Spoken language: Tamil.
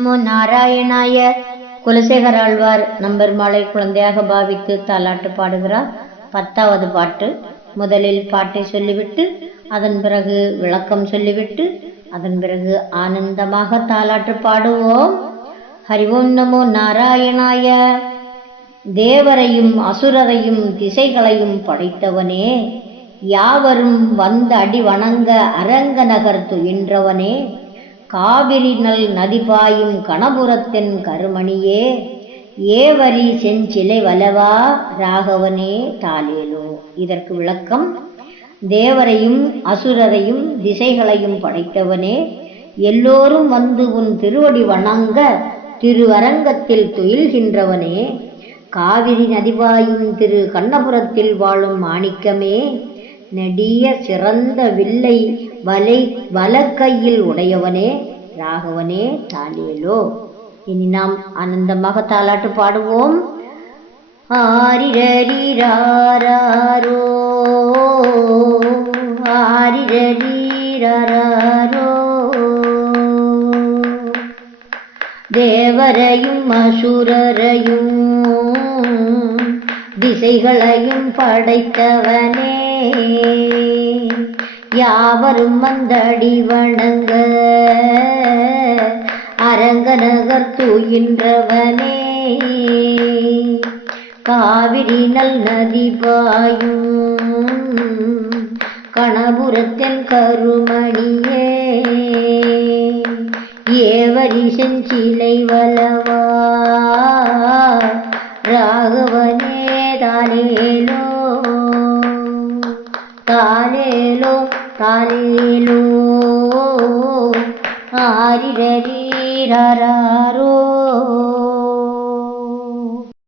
நமோ நாராயணாய குலசேகர் ஆழ்வார் நம்பெருமாளை குழந்தையாக பாவித்து தாலாட்டு பாடுகிறார். பத்தாவது பாட்டு. முதலில் பாட்டை சொல்லிவிட்டு அதன் பிறகு விளக்கம் சொல்லிவிட்டு அதன் பிறகு ஆனந்தமாக தாலாட்டு பாடுவோம். ஹரி ஓம் நமோ நாராயணாய. தேவரையும் அசுரரையும் திசைகளையும் படைத்தவனே. யாவரும் வந்த அடி வணங்க அரங்க நகர் துயின்றவனே காவிரி நல் நதிபாயும் கணபுரத்தின் கருமணியே ஏவரி செஞ்சிலை வலவா ராகவனே தாலேலோ இதற்கு விளக்கம் தேவரையும் அசுரரையும் திசைகளையும் படைத்தவனே எல்லோரும் வந்து உன் திருவடி வணங்க திருவரங்கத்தில் துயில்கின்றவனே காவிரி நதிபாயும் திரு கண்ணபுரத்தில் வாழும் மாணிக்கமே நெடிய சிறந்த வில்லை வலை வலக்கையில் உடையவனே ராகவனே தாலேலோ இனி நாம் ஆனந்தமாக தாலாட்டு பாடுவோம். ஆரிரரீராரோ ஆரிரரீராரோ தேவரையும் அசுரரையும் திசைகளையும் படைத்தவனே. யாவரும் வந்தடி வணங்க. அரங்கநகர் தூயின்றவனே. காவிரி நல் நதி பாயும். கணபுரத்தின் கருமணியே. ஏவரி செஞ்சிலை வலவா தாலேலோ தாலேலோ ஆரிரரீரரோ